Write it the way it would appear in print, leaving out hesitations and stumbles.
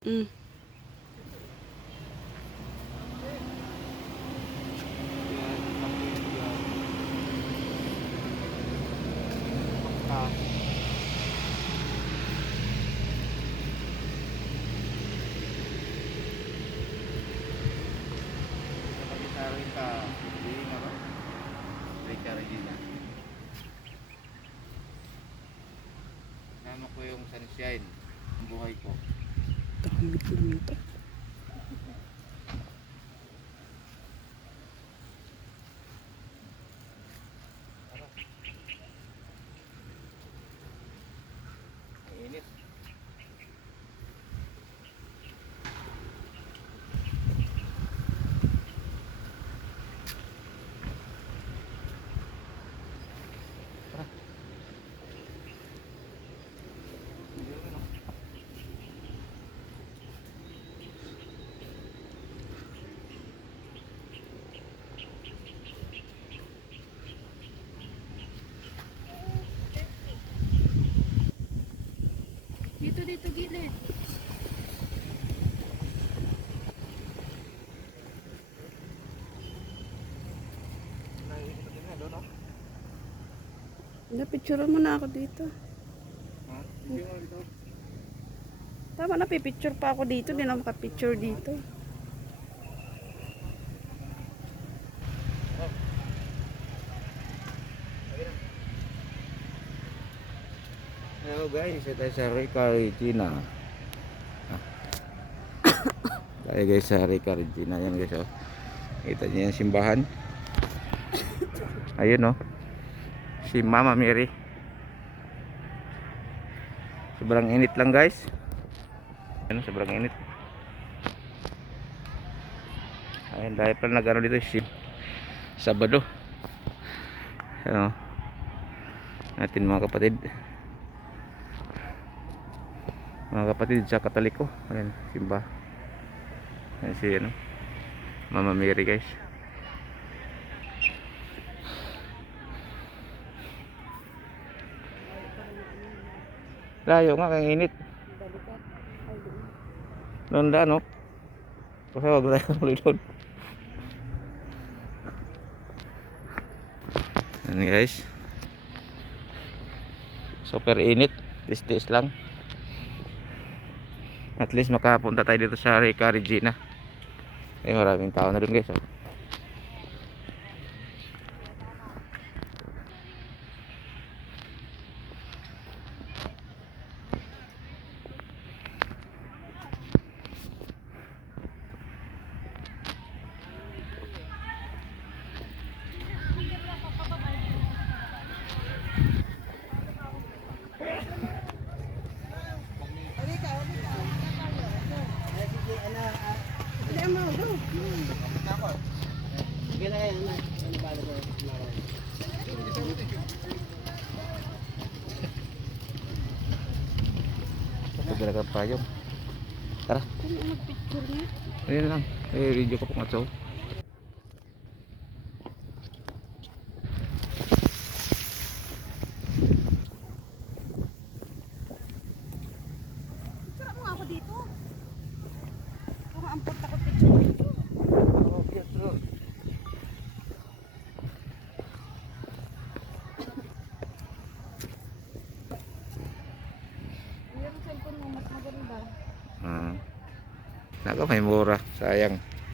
Mm. Nama ko yung sunshine, ang buhay ko. Damit naman to. Ang init. Dito gilid. Napicturean mo na ako dito. Tama na, pipicture pa ako dito. Di na makapicture dito. Hello guys, ito tayo sa Rica Regina. Tayo guys sa Rica Regina. Yan guys, oh. Kita niyo yung simbahan. Ayun, oh. Si Mama Mary. Sobrang init lang guys. Ayun, sobrang init. Ayun, dahil pala nag-ano dito si Sabado. Ano natin mga kapatid sa Katoliko. Ayun, simba. Ayun si ano, Mama Mary guys. Layo nga, kang init. Noon da, no? Kasi wag na tayo muli doon. Ayan guys, super init. Tis-tis lang. At least makapunta tayo dito sa Rica Regina. Ay, maraming tao na doon guys, oh. Talaga payong. Tara. Kung mag-picture niya. Ayun lang. Video ko po nga so. Picture mo ako dito. Kung ampot ako picture dito. Yung cellphone mo mas maganda. Naka may mura. Sayang.